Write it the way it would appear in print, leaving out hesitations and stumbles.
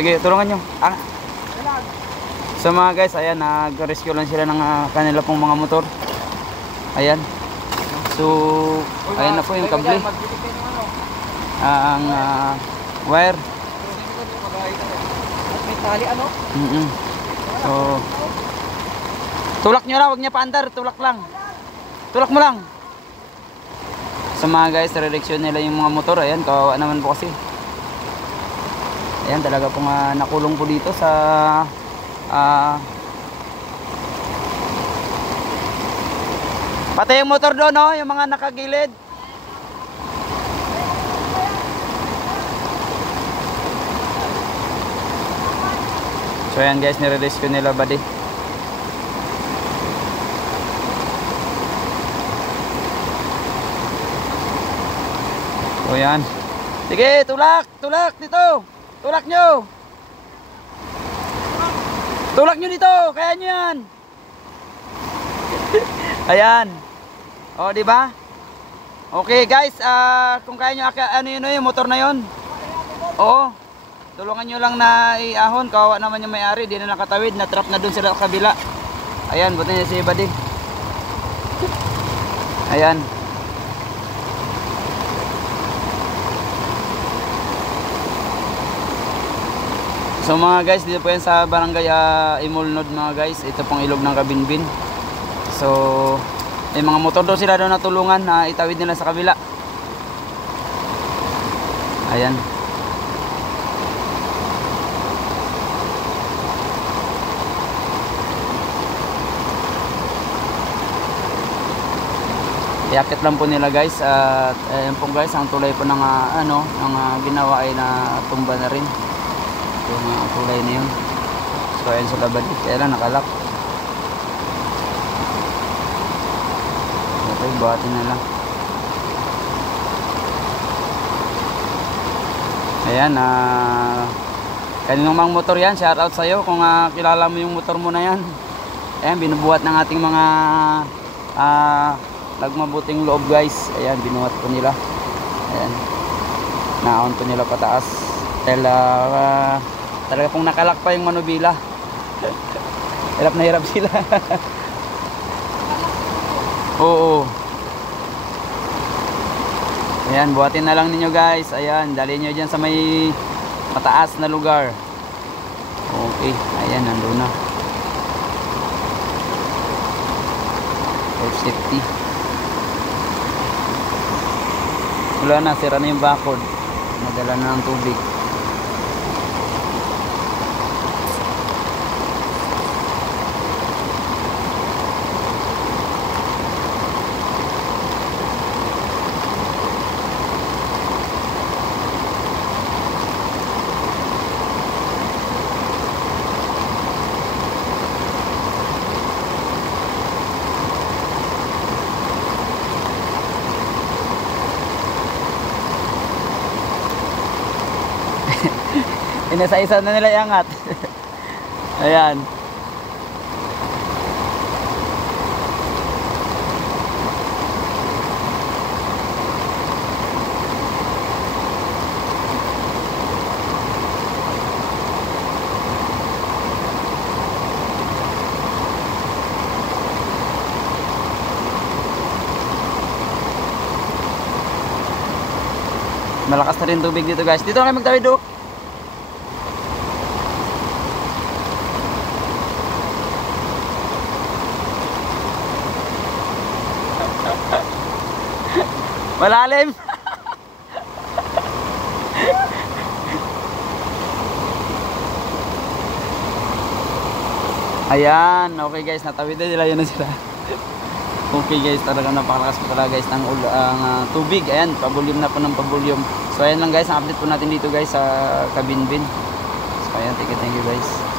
Sige, tulungan nyo. So mga guys, ayan, nag-rescue lang sila ng kanila pong mga motor. Ayan. So, ayan na po yung kable. Ang wire. May tali ano? So, tulak nyo lang, huwag niya paandar, tulak lang. Tulak mo lang. So mga guys, redireksyon nila yung mga motor. Ayan, kawawa naman po kasi. Ayan, talaga pong nakulong po dito sa patay yung motor doon, no? Yung mga nakagilid. So ayan guys, nire-rescue nila buddy. O yan. Sige, tulak! Tulak dito! Tulak nyo! Tulak nyo dito! Kaya nyo yan! Ayan. O, diba? Okay guys, kung kaya nyo, ano yun yung motor na yun? Oo. Tulungan nyo lang na iahon. Kawawa naman yung may-ari. Di na nakatawid. Na-trap na dun sila sa kabila. Ayan, buti niya si buddy. Ayan. So mga guys, dito po yan sa barangay Imulnod mga guys. Ito pong ilog ng Kabinbin. So may mga motor daw sila doon na tulungan na itawid nila sa kabila. Ayan. Iakit lang po nila guys. At ayan po guys, ang tulay po ng ng ginawa ay natumba na rin. Yung kulay na yun. So ayan sa labad. Kaya lang nakalak. Okay, buhatin na lang. Ayan, kaninong mang motor yan, shout out sa'yo kung kilala mo yung motor mo na yan. Ayan, binubuhat ng ating mga nagmabuting loob guys. Ayan, binuhat po nila. Ayan, naon po nila pataas. Dahil talaga pong nakalak pa yung manubila. Hirap na hirap sila. Oo. Ayan, buhatin na lang ninyo guys. Ayan, dali nyo dyan sa may mataas na lugar. Okay, ayan, nandun na. For safety. Wala na, sira na yung bakod. Nadala na ng tubig. Inasa-isa na nila iangat. Ayan. Malakas na rin tubig dito guys. Dito na kayo magtawid do. Malalim. Ayan, okay guys, natawid na nila, yun na sila. Okay guys, talagang napakalakas po talaga guys ng tubig. Ayan, pabulyom na po ng pabulyom. So ayan lang guys, ang update po natin dito guys sa Kabinbin. So ayan, thank you guys.